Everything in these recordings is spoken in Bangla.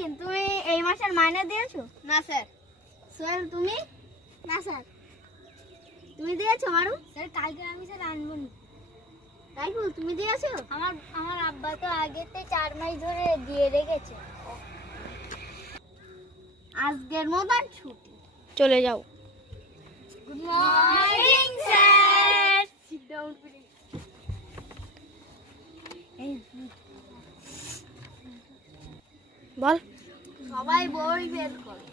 মালকিন, তুমি এই মাসের মাইনে দিয়েছো? না স্যার। সোহেল তুমি? না স্যার। তুমি দিয়েছো মারু? স্যার কালকে আমি স্যার আনবো না। রাইফুল তুমি দিয়েছো? আমার আব্বা তো আগেতে 4 মাস ধরে দিয়ে রেখেছে। আজকের মতন ছুটি। চলে যাও। Good morning sir. Sit down please. বল। সবাই বই বের করো।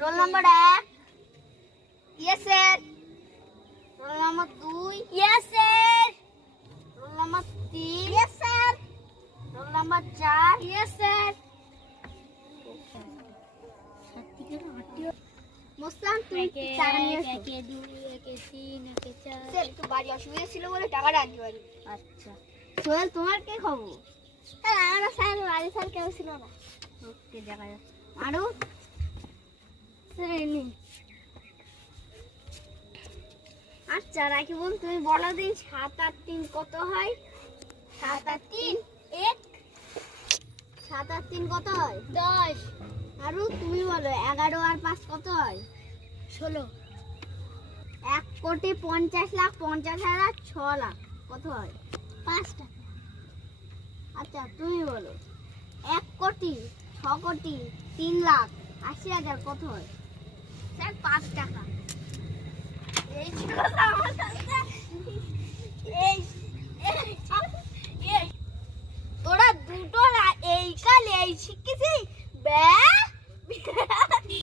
Roll roll number 1। Yes sir. Roll number 2। Yes sir. Roll number 3। Yes sir. Roll number 4। Yes sir. মুসলাম তুমি টাকা নিয়ে এসো। একে 2 একে 3 একে 4। স্যার একটু বাড়ি অসুবিধা ছিল বলে টাকাটা আনতে পারি। আচ্ছা সোহেল তোমার কি খবর? স্যার আমার স্যার বাড়ি স্যার কেউ ছিল না। ওকে দেখা যাচ্ছে। আরো স্যার এনি। আচ্ছা রাকিবুল তুমি বলো দিন 7 আর 3 কত হয়? 7 আর 3 1। 7 আর 3 কত হয়? 10। আরো তুমি বলো 11 আর 5 কত হয়? 16। 1,50,50,50,6,00,000 কত হয়? 5 টাকা। আচ্ছা তুমি বলো 1,06,03,80,000 কত হয়? স্যার 5 টাকা। এই ছিল আমার